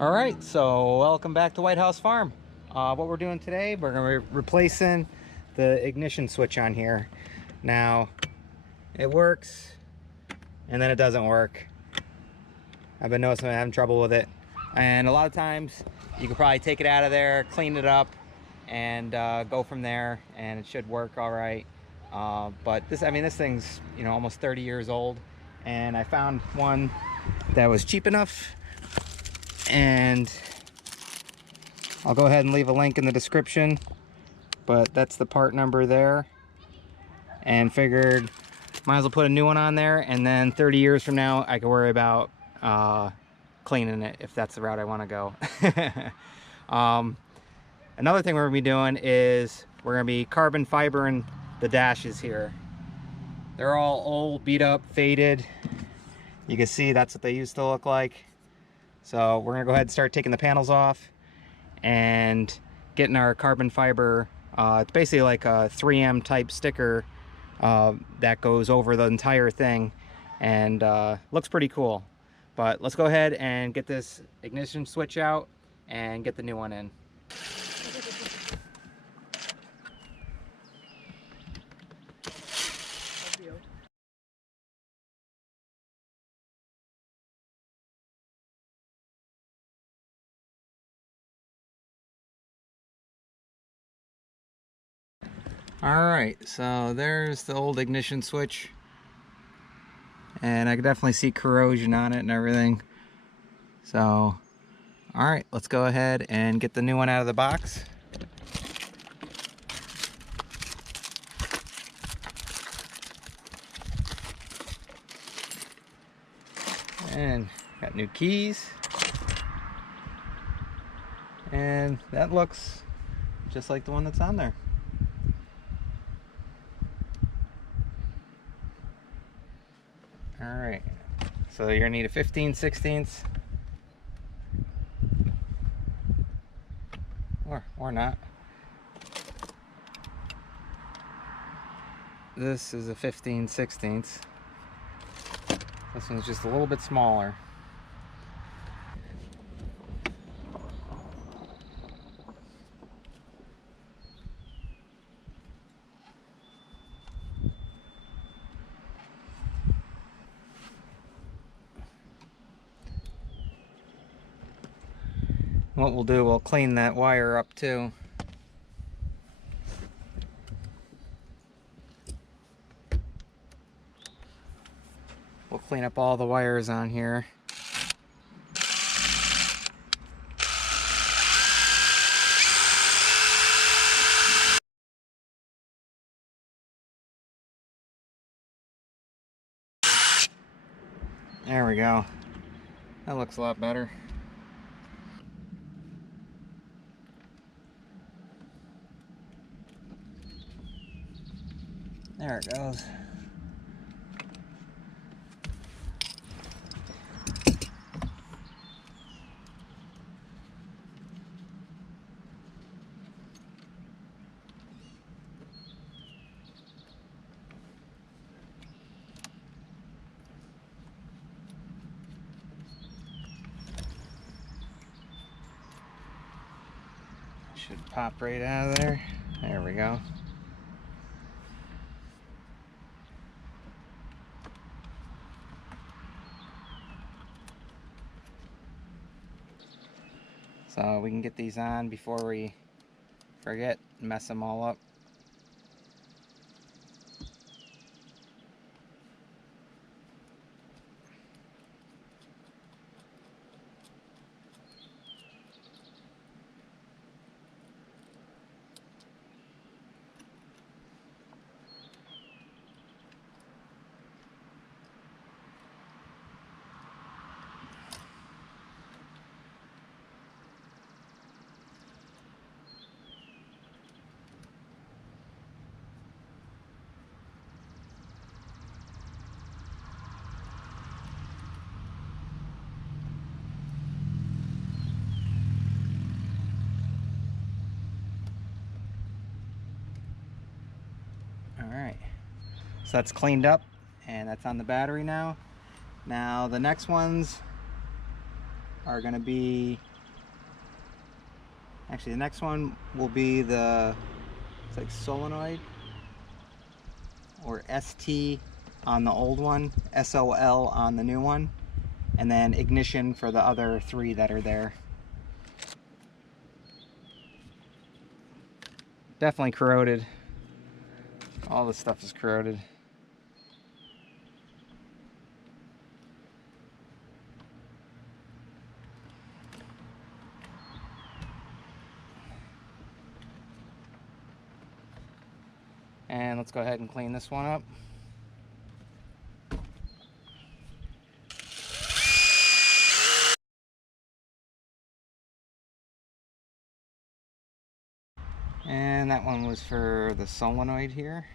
All right, so welcome back to White House Farm. What we're doing today, we're going to be replacing the ignition switch on here. Now, it works, and then it doesn't work. I've been noticing I'm having trouble with it. And a lot of times, you can probably take it out of there, clean it up, and go from there, and it should work all right. But this thing's, almost 30 years old, and I found one that was cheap enough, and I'll go ahead and leave a link in the description, but that's the part number there, and figured might as well put a new one on there, and then 30 years from now I can worry about cleaning it if that's the route I want to go. Another thing we're gonna be doing is we're gonna be carbon fibering the dashes here. They're all old, beat up, faded. You can see that's what they used to look like. So we're gonna go ahead and start taking the panels off and getting our carbon fiber. It's basically like a 3M type sticker that goes over the entire thing, and looks pretty cool. But let's go ahead and get this ignition switch out and get the new one in. Alright, so there's the old ignition switch, and I can definitely see corrosion on it and everything. So, alright, let's go ahead and get the new one out of the box. And got new keys, and that looks just like the one that's on there. Alright, so you're gonna need a 15/16 or not. This is a 15/16. This one's just a little bit smaller. What we'll do, we'll clean that wire up too. We'll clean up all the wires on here. There we go. That looks a lot better. There it goes. Should pop right out of there. There we go. So we can get these on before we forget and mess them all up. So that's cleaned up, and that's on the battery now. Now the next ones are going to be Actually, the next one will be the, it's like solenoid, or ST on the old one, SOL on the new one, and then ignition for the other 3 that are there. Definitely corroded. All this stuff is corroded. And let's go ahead and clean this one up. And that one was for the solenoid here.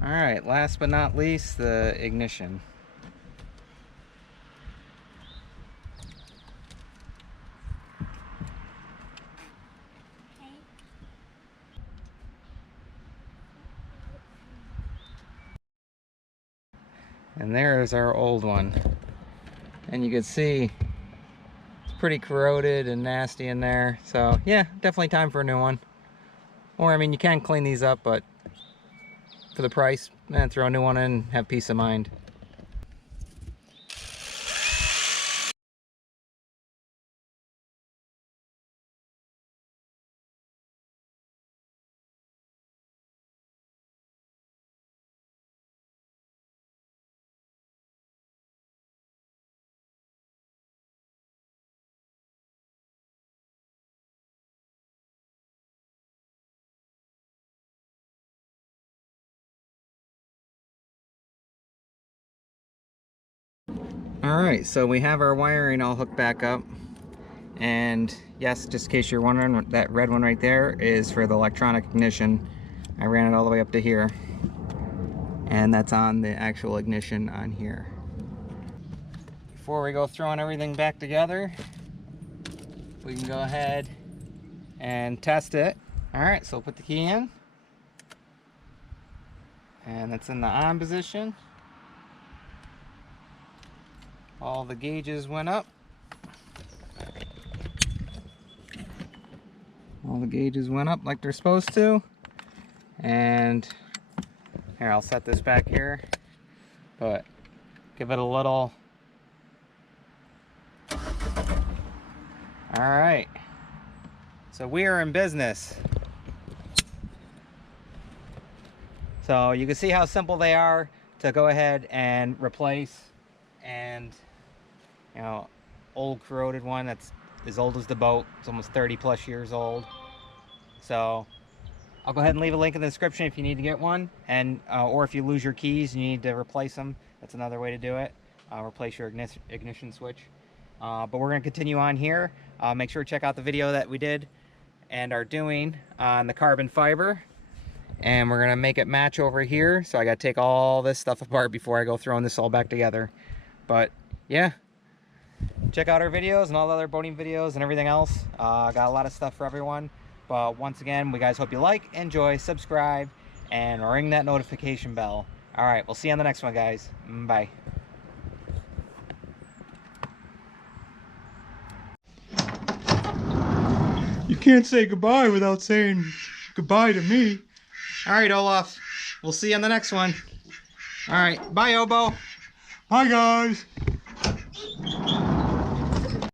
Alright, last but not least, the ignition. And there's our old one. And you can see it's pretty corroded and nasty in there. So yeah, definitely time for a new one. Or I mean, you can clean these up, but for the price, man, throw a new one in, have peace of mind. Alright, so we have our wiring all hooked back up. And yes, just in case you're wondering, that red one right there is for the electronic ignition. I ran it all the way up to here. And that's on the actual ignition on here. Before we go throwing everything back together, we can go ahead and test it. Alright, so put the key in. And it's in the on position. All the gauges went up. All the gauges went up like they're supposed to. And here, I'll set this back here. But give it a little. Alright. So we are in business. So you can see how simple they are to go ahead and replace. And you know, old corroded one that's as old as the boat. It's almost 30 plus years old. So I'll go ahead and leave a link in the description if you need to get one, and or if you lose your keys and you need to replace them, that's another way to do it. Replace your ignition switch. But we're going to continue on here. Make sure to check out the video that we did and are doing on the carbon fiber. And we're going to make it match over here. So I got to take all this stuff apart before I go throwing this all back together. But yeah, check out our videos and all the other boating videos and everything else. Got a lot of stuff for everyone. But once again, we guys hope you like, enjoy, subscribe, and ring that notification bell. All right, we'll see you on the next one, guys. Bye. You can't say goodbye without saying goodbye to me. All right, Olaf. We'll see you on the next one. All right, bye, Obo. Bye, guys.